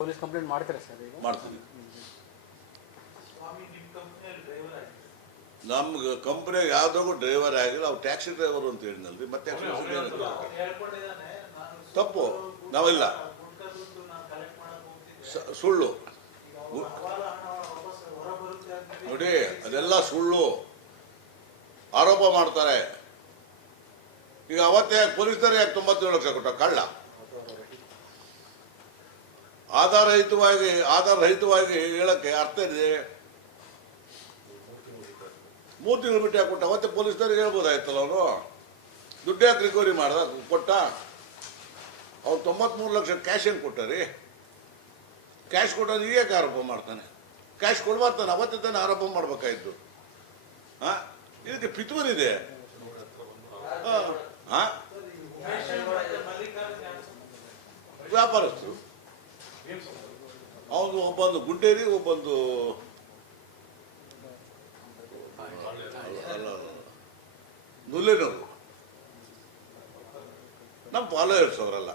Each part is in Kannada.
ಪೊಲೀಸ್ ಕಂಪ್ಲೇಂಟ್ ಮಾಡ್ತೀರಾ ಸರ್ ಈಗ? ಮಾಡ್ತೀನಿ. ನಮ್ಗೆ ಕಂಪ್ನಿ ಯಾವುದಾಗೂ ಡ್ರೈವರ್ ಆಗಿಲ್ಲ, ಅವ್ರು ಟ್ಯಾಕ್ಸಿ ಡ್ರೈವರ್ ಅಂತ ಹೇಳಿದ್ನಲ್ರಿ, ಮತ್ತೆ ತಪ್ಪು ನಾವಿಲ್ಲ, ಸುಳ್ಳು ನೋಡಿ, ಅದೆಲ್ಲ ಸುಳ್ಳು ಆರೋಪ ಮಾಡ್ತಾರೆ. ಈಗ ಅವತ್ತೇ ಪೊಲೀಸರಿಗೆ 97 ಲಕ್ಷ ಕೊಟ್ಟ ಕಳ್ಳ. ಆಧಾರ ರಹಿತವಾಗಿ ಹೇಳಕ್ಕೆ ಅರ್ಥ ಇದೆ. 3 ತಿಂಗಳು ಬಿಟ್ಟು ಯಾಕೆ ಕೊಟ್ಟ? ಅವತ್ತೇ ಪೊಲೀಸರಿಗೆ ಹೇಳ್ಬೋದಾಯ್ತಲ್ಲ, ಅವನು ದುಡ್ಡು ಯಾಕೆ ರಿಕವರಿ ಮಾಡ್ದ ಕೊಟ್ಟ? ಅವ್ರು 93 ಲಕ್ಷ ಕ್ಯಾಶ್ ಏನು ಕೊಟ್ಟಾರಿ? ಕ್ಯಾಶ್ ಕೊಟ್ಟೋದು ಈಗ ಯಾಕೆ ಆರೋಪ ಮಾಡ್ತಾನೆ? ಕ್ಯಾಶ್ ಕೊಡ್ಬಾರ್ತಾನೆ, ಅವತ್ತೇ ತಾನೆ ಆರೋಪ ಮಾಡ್ಬೇಕಾಯ್ತು. ಇದಕ್ಕೆ ಪಿತೂರಿ ಇದೆ. ವ್ಯಾಪಾರಸ್ಥರು, ಅವನು ಒಬ್ಬಂದು ಗುಂಡೇರಿ, ಒಬ್ಬಂದು ನುಲ್ಲೇನವರು, ನಮ್ಮ ಫಾಲೋಯರ್ಸ್ ಅವರೆಲ್ಲ.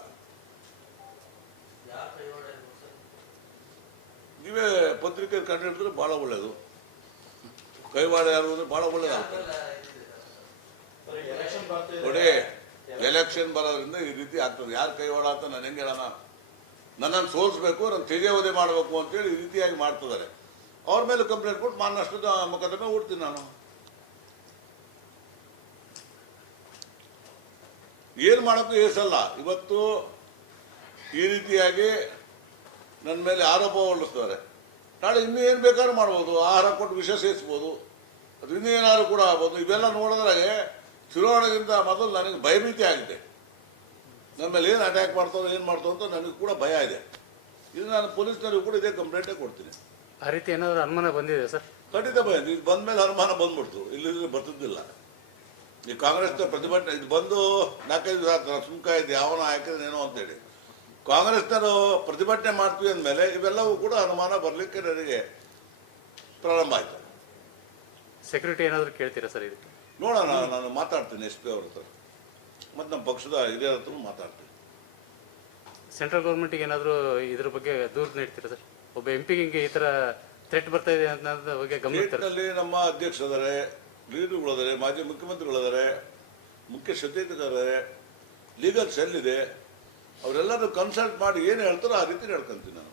ನೀವೇ ಪತ್ರಿಕೆ ಕಂಡು ಹಿಡಿದ್ರೆ ಭಾಳ ಒಳ್ಳೇದು. ಕೈವಾಡ ಯಾರು ಅಂದ್ರೆ ಭಾಳ ಒಳ್ಳೇದಾಗ್ತದೆ ನೋಡಿ. ಎಲೆಕ್ಷನ್ ಬರೋದ್ರಿಂದ ಈ ರೀತಿ ಆಗ್ತದೆ. ಯಾರು ಕೈವಾಡ ಅಂತ ನಾನು ಹೆಂಗೆ ಹೇಳೋಣ? ನನ್ನನ್ನು ಸೋಲಿಸ್ಬೇಕು, ನಾನು ತೇಜಾವಧೆ ಮಾಡಬೇಕು ಅಂತೇಳಿ ಈ ರೀತಿಯಾಗಿ ಮಾಡ್ತಿದ್ದಾರೆ. ಅವ್ರ ಮೇಲೆ ಕಂಪ್ಲೇಂಟ್ ಕೊಟ್ಟು ಮಾನನಷ್ಟದ ಮೊಕದ್ದಮೆ ಹೂಡ್ತೀನಿ ನಾನು. ಏನು ಮಾಡೋಕ್ಕೂ ಏಸಲ್ಲ. ಇವತ್ತು ಈ ರೀತಿಯಾಗಿ ನನ್ನ ಮೇಲೆ ಆರೋಪ ಹೊರಡಿಸ್ತಾರೆ. ನಾಳೆ ಇನ್ನೂ ಏನು ಬೇಕಾದ್ರೂ ಮಾಡ್ಬೋದು, ಆಹಾರ ಕೊಟ್ಟು ವಿಷ ಸೇರಿಸ್ಬೋದು, ಅದು ಇನ್ನೂ ಏನಾದ್ರು ಕೂಡ ಆಗ್ಬೋದು. ಇವೆಲ್ಲ ನೋಡಿದ್ರೆ ಚುನಾವಣೆಗಿಂತ ಮೊದಲು ನನಗೆ ಭಯಭೀತಿ ಆಗಿದೆ. ನನ್ನ ಮೇಲೆ ಏನು ಅಟ್ಯಾಕ್ ಮಾಡ್ತಾರೋ ಏನು ಮಾಡ್ತಾರೋ ಅಂತ ನನಗೆ ಕೂಡ ಭಯ ಇದೆ. ಇದು ನಾನು ಪೊಲೀಸ್ನವ್ರಿಗೂ ಕೂಡ ಇದೇ ಕಂಪ್ಲೇಂಟೇ ಕೊಡ್ತೀನಿ. ಆ ರೀತಿ ಏನಾದರೂ ಅನುಮಾನ ಬಂದಿದೆ ಸರ್? ಖಂಡಿತ ಭಯ. ಇದು ಬಂದ ಮೇಲೆ ಅನುಮಾನ ಬಂದ್ಬಿಡ್ತು, ಇಲ್ಲಿ ಬರ್ತಿದ್ದಿಲ್ಲ. ಈ ಕಾಂಗ್ರೆಸ್ನ ಪ್ರತಿಭಟನೆ ಇದು ಬಂದು 4-5 ದಿವಸ ಆಗ್ತದೆ, ಸುಮ್ಕ ಇದೆ ಯಾವನ ಹಾಕಿದ್ರೇನೋ ಅಂತೇಳಿ. ಕಾಂಗ್ರೆಸ್ನವರು ಪ್ರತಿಭಟನೆ ಮಾಡ್ತೀವಿ ಅಂದಮೇಲೆ ಇವೆಲ್ಲವೂ ಕೂಡ ಅನುಮಾನ ಬರಲಿಕ್ಕೆ ನನಗೆ ಪ್ರಾರಂಭ ಆಯಿತು. ಸೆಕ್ಯೂರಿಟಿ ಏನಾದರೂ ಕೇಳ್ತೀರಾ ಸರ್ ಇದಕ್ಕೆ? ನೋಡೋಣ, ನಾನು ಮಾತಾಡ್ತೀನಿ SP ಅವ್ರ ಹತ್ರ, ಮತ್ತು ನಮ್ಮ ಪಕ್ಷದ ಹಿರಿಯರ ಹತ್ರ ಮಾತಾಡ್ತೀನಿ. ಸೆಂಟ್ರಲ್ ಗೌರ್ಮೆಂಟಿಗೆ ಏನಾದರೂ ಇದ್ರ ಬಗ್ಗೆ ದೂರು ನೀಡ್ತೀರಾ ಸರ್? ಒಬ್ಬ MP ಗೆ ಈ ಥರ ಥ್ರೆಟ್ ಬರ್ತಾ ಇದೆ ಅನ್ನೋದ್ರ ಬಗ್ಗೆ ಗಮನಿಸ್ತಾರೆ. ನಮ್ಮ ಅಧ್ಯಕ್ಷರಿದ್ದಾರೆ, ಲೀಡರ್ಗಳಿದ್ದಾರೆ, ಮಾಜಿ ಮುಖ್ಯಮಂತ್ರಿಗಳಿದ್ದಾರೆ, ಮುಖ್ಯ ಸಚೇತಕರಿದ್ದಾರೆ, ಲೀಗಲ್ ಸೆಲ್ ಇದೆ. ಅವರೆಲ್ಲರೂ ಕನ್ಸಲ್ಟ್ ಮಾಡಿ ಏನು ಹೇಳ್ತಾರೋ ಆ ರೀತಿ ನಡ್ಕೊಂತೀನಿ ನಾನು.